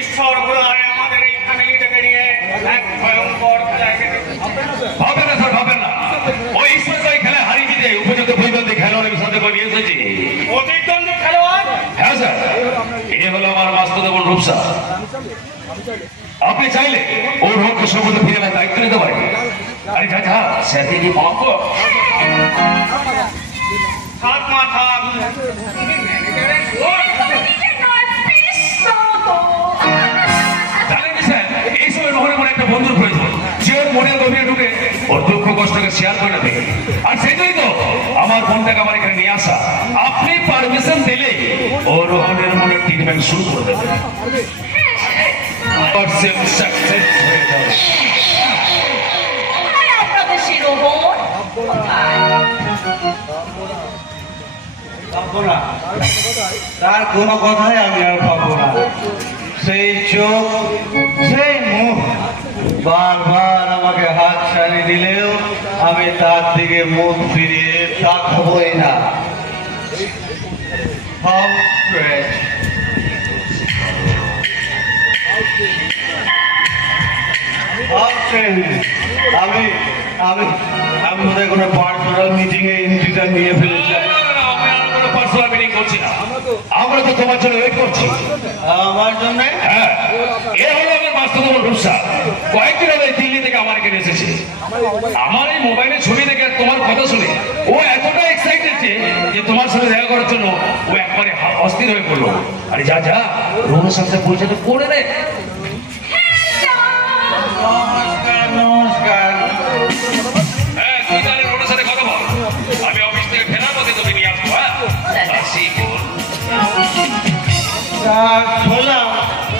ঈশ্বর বোধহয় আমাদের এই ফ্যামিলিটাকে নিয়ে এক ভয়ঙ্কর খেলায় হবে না স্যার, হবে না। ওই ঈশ্বর ওই খেলায় হারিয়ে দিতে উপযুক্ত প্রতিদ্বন্দ্বী খেলোয়াড়ের সাথে করে নিয়ে এসেছি। প্রতিদ্বন্দ্বী খেলোয়াড়? হ্যাঁ স্যার, এ হলো আমার মাস্টার দেবন রূপসা। আপনি চাইলে ওর হোক সমুদ্র ফিরে আনার দায়িত্ব নিতে পারেন। আরে যা যা স্যারকে কি পাবো হাত মাথা জানেন কি স্যার, এই সময় মনে মনে একটা বন্ধুর প্রয়োজন, যে ওর মনের গভীরে ঢুকে ওর দুঃখ কষ্টকে শেয়ার করে দেবে। আর সেটাই তো আমার বোনটাকে আমার এখানে নিয়ে আসা। আপনি পারমিশন দিলে ওর রোহনের মনে ট্রিটমেন্ট শুরু করে দেবে। সাকসেস হয়ে যাবে। তার কোনো কথাই আমি আর পাবো না। সেই চোখ, সেই মুখ বারবার আমাকে হাত ছাড়িয়ে দিলেও আমি তার দিকে মুখ ফিরিয়ে তাকাবই না। আমি আমি আমি বোধহয় কোনো পার্সোনাল মিটিং এ এন্ট্রিটা নিয়ে ফেলেছি। আমরা তো তোমার জন্য ওয়েট করছি। আমার জন্য? হ্যাঁ, এ হলো আমার বাস্তব রূপসা। কয়েকদিন আগে দিল্লি থেকে আমার এখানে এসেছে। আমার এই মোবাইলে ছবি দেখে তোমার কথা শুনে ও এতটা এক্সাইটেড যে তোমার সাথে দেখা করার জন্য ও একবারে অস্থির হয়ে পড়লো। আরে যা যা রোহনের সাথে পরিচয় করে দে। নমস্কার নমস্কার। হ্যাঁ, তুই তাহলে রোহনের সাথে কথা বল। আমি অফিস থেকে ফেরার পথে তোকে নিয়ে আসবো। হ্যাঁ, আসি বল। শুনলাম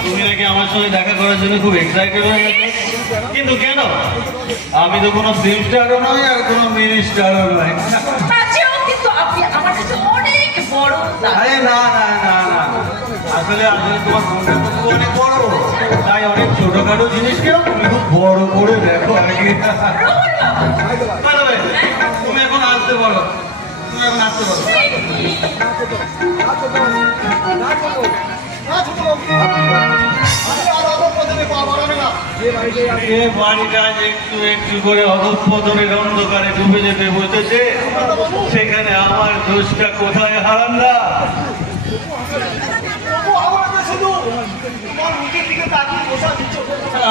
তুমি নাকি আমার সঙ্গে দেখা করার জন্য খুব এক্সাইটেড হয়ে গেছে, কিন্তু কেন? আমি তো কোনো ফিল্ম স্টারও নয় আর কোনো মিনিস্টারও নয়। আরে না না না না, আসলে আসলে তোমার ফোনটা তো খুব অনেক বড়, তাই অনেক ছোটখাটো জিনিসকেও তুমি খুব বড় করে দেখো আর কি। তুমি এখন আসতে পারো, তুমি এখন আসতে পারো। এ বাড়িটা একটু একটু করে অধঃপতনের অন্ধকারে ডুবে যেতে বসেছে, সেখানে আমার দোষটা কোথায় হারান্দা?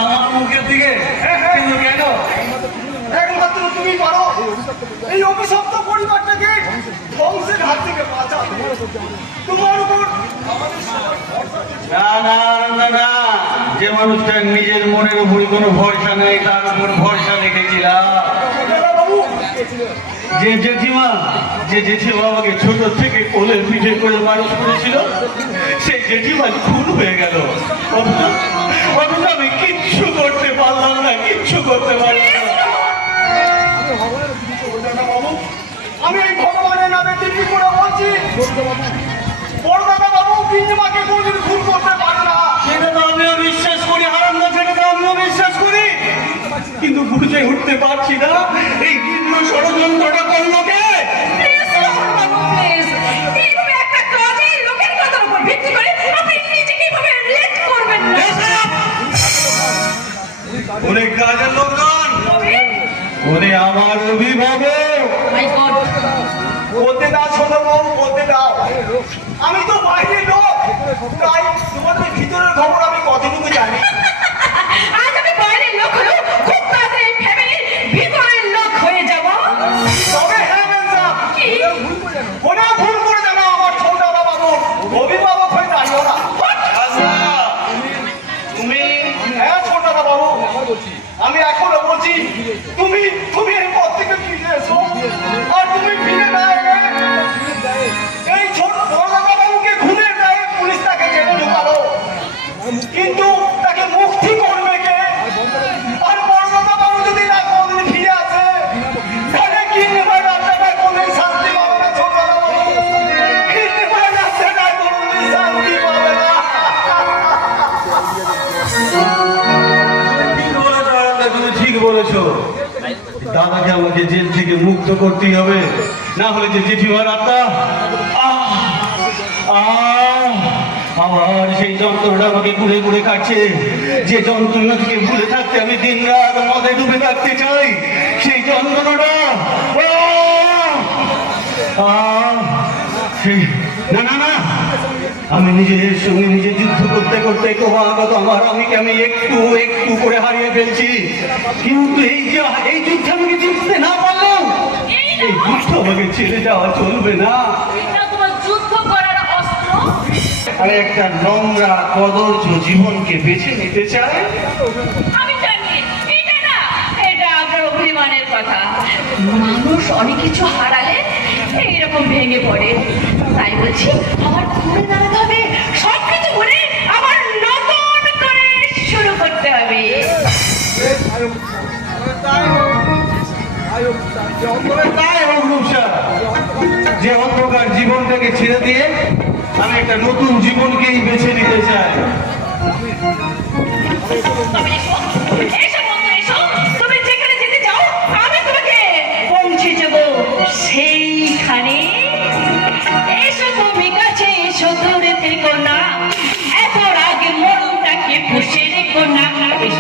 আমার মুখের দিকে? কিন্তু কেন? একমাত্র তুমি পারো এই অভিশপ্ত পরিবারটাকে ধ্বংসের হাত থেকে বাঁচাতে। তোমার উপর না না না না, যে মানুষটার নিজের মনের উপর কোনো ভরসা নেই তার উপর ভরসা রেখেছিলাম। যে জেঠিমা আমাকে ছোট থেকে কোলের পিঠে করে মানুষ করেছিল, সেই জেঠিমা খুন হয়ে গেল। অথচ আমি কিচ্ছু করতে পারলাম না, কিচ্ছু করতে পারলাম না। আমি এই ভগবানের নামে দিল্লি করে বলছি, বড়দাদা বাবু বিন্দুমাকে কোনদিন খুন করতে পারে না। সেটা তো আমিও বিশ্বাস করি হারান্দা, সেটা তো আমিও বিশ্বাস করি, কিন্তু বুঝে উঠতে পারছি না এই গিন্দ ষড়যন্ত্রটা করলো কে? অনেক কাজের লোকজন, উনি আমার অভিভাবক। বলতে দাও ছোট বউ, বলতে দাও। আমি তো বাইরের লোক, তাই তোমাদের ভিতরের খবর আমি কতটুকু জানি। আজ আমি বাইরের লোক হলো, খুব তাড়াতাড়ি ফ্যামিলির ভিতরের লোক হয়ে যাব। তবে হ্যাঁ ম্যাডাম, ওনাও ভুল করে জানো আমার ছোট বাবু অভিভাবক হয়ে দাঁড়িও না। তুমি? হ্যাঁ ছোট বাবু, আমি এখনো বলছি তুমি তুমি এই পথ থেকে ফিরে এসো। আর তুমি ফিরে না এলে এই ছোট বাবুকে খুনের দায়ে পুলিশ তাকে জেলে ঢুকালো, কিন্তু তাকে মুক্তি করবে কে? আর বড়দাদা বাবু যদি না কোনদিন ফিরে আসে, তাহলে কি নেবার রাস্তাটা কোনদিন শান্তি পাবে না ছোট বাবু, কি নেবার রাস্তাটা কোনদিন শান্তি পাবে না। তুমি ঠিক বলেছো, দাদাকে আমাকে জেল থেকে মুক্ত করতেই হবে, না হলে যে জেঠিমার আত্মা আমার সেই যন্ত্রণা আমাকে ঘুরে ঘুরে কাটছে, যে যন্ত্রণা থেকে ভুলে থাকতে আমি দিন রাত মদে ডুবে থাকতে চাই, সেই যন্ত্রণাটা না না না, আমি নিজের সঙ্গে নিজে যুদ্ধ করতে করতে ক্রমাগত আমি একটু একটু করে হারিয়ে ফেলছি। কিন্তু এই যুদ্ধে আমাকে জিততে না পারলেও এই যুদ্ধ আমাকে ছেড়ে যাওয়া চলবে না। এটা তোমার যুদ্ধ করার অস্ত্র। আমি একটা নোংরা কদর্য জীবনকে বেছে নিতে চাই। আমি জানি এটা না, এটা আপনার অভিমানের কথা। মানুষ অনেক কিছু হারালে এইরকম ভেঙে পড়ে, তাই বলছি আমার ঘুরে দাঁড়াতে হবে, সবকিছু ঘুরে আবার নতুন করে শুরু করতে হবে। তাই হোক রূপসা, যে অন্ধকার জীবনটাকে ছেড়ে দিয়ে আমি একটা নতুন জীবনকেই বেছে নিতে চাই। তবে এসো, এসো বন্ধু, এসো। তুমি যেখানে যেতে চাও আমি তোমাকে পৌঁছে যাব সেইখানে। এসো তুমি কাছে, এসো দূরে থেকো না, এত আগে মনটাকে পুষে রেখো না। এসো